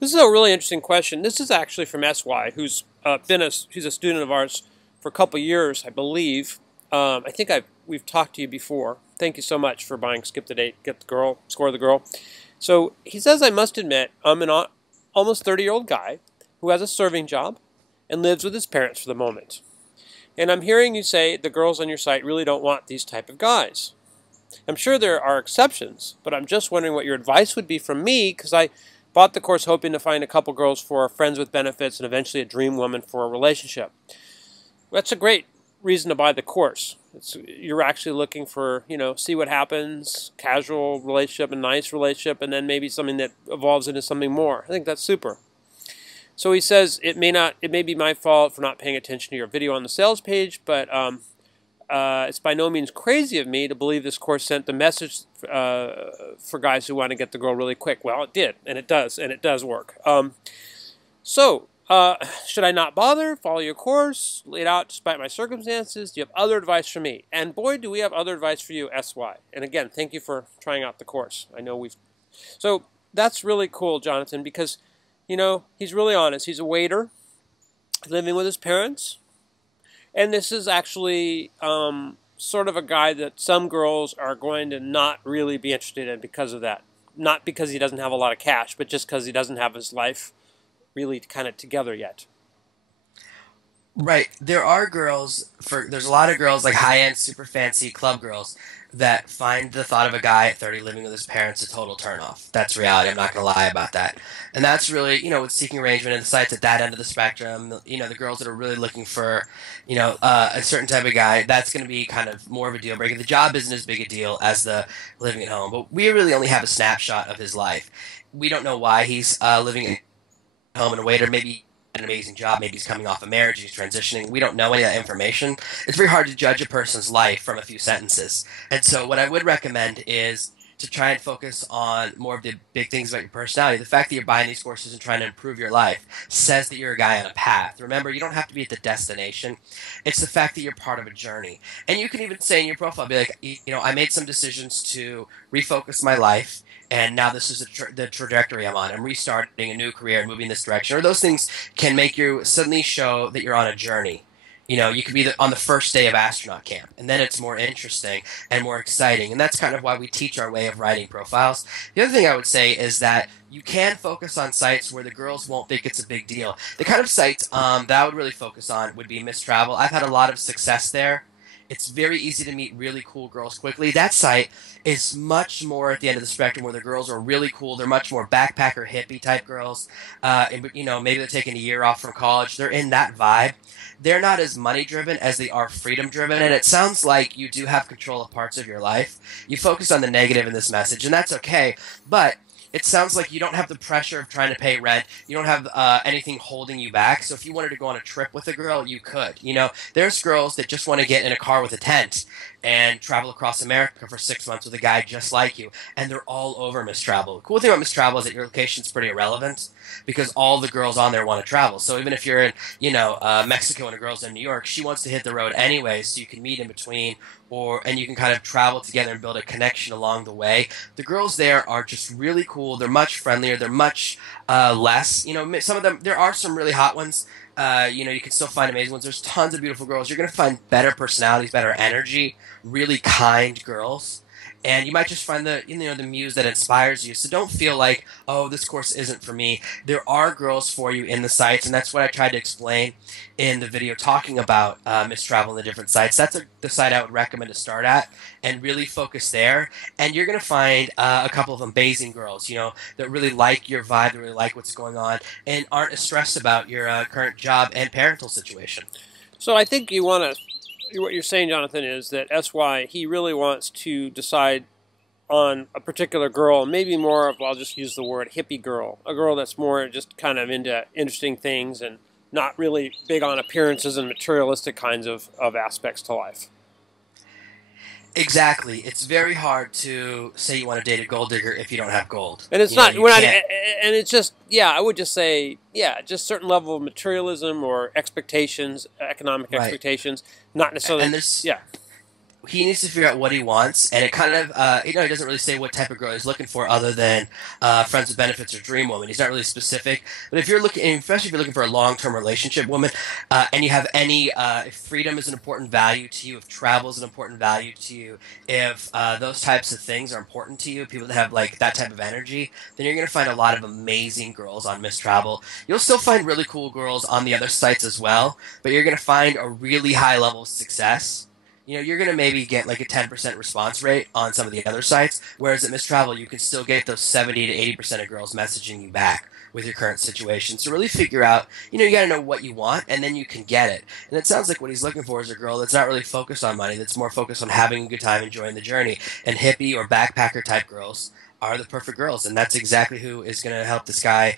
This is a really interesting question. This is actually from SY, who's he's a student of ours for a couple years, I believe. I think we've talked to you before. Thank you so much for buying Skip the Date, Get the Girl, Score the Girl. So he says, I must admit, I'm an almost 30-year-old guy who has a serving job and lives with his parents for the moment. And I'm hearing you say the girls on your site really don't want these type of guys. I'm sure there are exceptions, but I'm just wondering what your advice would be from me, because I bought the course hoping to find a couple girls for friends with benefits and eventually a dream woman for a relationship. That's a great reason to buy the course. You're actually looking for, see what happens, casual relationship, a nice relationship, and then maybe something that evolves into something more. I think that's super. So he says it may be my fault for not paying attention to your video on the sales page, but it's by no means crazy of me to believe this course sent the message for guys who want to get the girl really quick. Well, it did, and it does work. Should I not bother? Follow your course, lay it out despite my circumstances? Do you have other advice for me? And boy, do we have other advice for you, SY. And again, thank you for trying out the course. I know So that's really cool, Jonathan, because, he's really honest. He's a waiter living with his parents. And this is actually sort of a guy that some girls are going to not really be interested in because of that. Not because he doesn't have a lot of cash, but just because he doesn't have his life really kind of together yet. Right. There's a lot of girls, like high-end, super fancy club girls, that find the thought of a guy at 30 living with his parents a total turnoff. That's reality. I'm not going to lie about that. And that's really, with seeking arrangement and the sites at that end of the spectrum, the girls that are really looking for, a certain type of guy, that's going to be kind of more of a deal breaker. The job isn't as big a deal as the living at home, but we really only have a snapshot of his life. We don't know why he's living at home and a waiter. Maybe an amazing job. Maybe he's coming off a marriage. He's transitioning. We don't know any of that information. It's very hard to judge a person's life from a few sentences. And so what I would recommend is to try and focus on more of the big things about your personality. The fact that you're buying these courses and trying to improve your life says that you're a guy on a path. Remember, you don't have to be at the destination. It's the fact that you're part of a journey. And you can even say in your profile, be like, I made some decisions to refocus my life, and now this is the trajectory I'm on. I'm restarting a new career and moving this direction. Or those things can make you suddenly show that you're on a journey. You could be on the first day of astronaut camp, and then it's more interesting and more exciting. And that's kind of why we teach our way of writing profiles. The other thing I would say is that you can focus on sites where the girls won't think it's a big deal. The kind of sites that I would really focus on would be Miss Travel. I've had a lot of success there. It's very easy to meet really cool girls quickly. That site is much more at the end of the spectrum where the girls are really cool. They're much more backpacker hippie type girls. Maybe they're taking a year off from college. They're in that vibe. They're not as money driven as they are freedom driven. And it sounds like you do have control of parts of your life. You focus on the negative in this message, and that's okay. But it sounds like you don't have the pressure of trying to pay rent. You don't have anything holding you back. So if you wanted to go on a trip with a girl, you could. There's girls that just want to get in a car with a tent and travel across America for 6 months with a guy just like you. And they're all over Miss Travel. The cool thing about Miss Travel is that your location's pretty irrelevant because all the girls on there want to travel. So even if you're in, Mexico and a girl's in New York, she wants to hit the road anyway, so you can meet in between, and you can kind of travel together and build a connection along the way. The girls there are just really cool. They're much friendlier. They're much less. Some of them, there are some really hot ones. You can still find amazing ones. There's tons of beautiful girls. You're going to find better personalities, better energy, really kind girls. And you might just find the muse that inspires you. So don't feel like, oh, this course isn't for me. There are girls for you in the sites, and that's what I tried to explain in the video talking about Miss Travel and the different sites. That's the site I would recommend to start at and really focus there. And you're going to find a couple of amazing girls, that really like your vibe, that really like what's going on, and aren't as stressed about your current job and parental situation. So I think what you're saying, Jonathan, is that SY, he really wants to decide on a particular girl, maybe more of, I'll just use the word hippie girl, a girl that's more just kind of into interesting things and not really big on appearances and materialistic kinds of aspects to life. Exactly. It's very hard to say you want to date a gold digger if you don't have gold. And it's You know, not, you we're not, can't. and it's just, yeah, I would just say, yeah, just certain level of materialism or expectations, economic Right. expectations, not necessarily, And there's yeah. he needs to figure out what he wants, and it kind of, he doesn't really say what type of girl he's looking for, other than friends with benefits or dream woman. He's not really specific. But if you're looking, especially if you're looking for a long-term relationship woman, and you have any, if freedom is an important value to you, if travel is an important value to you, if those types of things are important to you, people that have like that type of energy, then you're gonna find a lot of amazing girls on Miss Travel. You'll still find really cool girls on the other sites as well, but you're gonna find a really high level of success. You're going to maybe get like a 10% response rate on some of the other sites, whereas at Miss Travel, you can still get those 70 to 80% of girls messaging you back with your current situation. So really figure out, you got to know what you want, and then you can get it. And it sounds like what he's looking for is a girl that's not really focused on money, that's more focused on having a good time, enjoying the journey. And hippie or backpacker type girls are the perfect girls, and that's exactly who is going to help this guy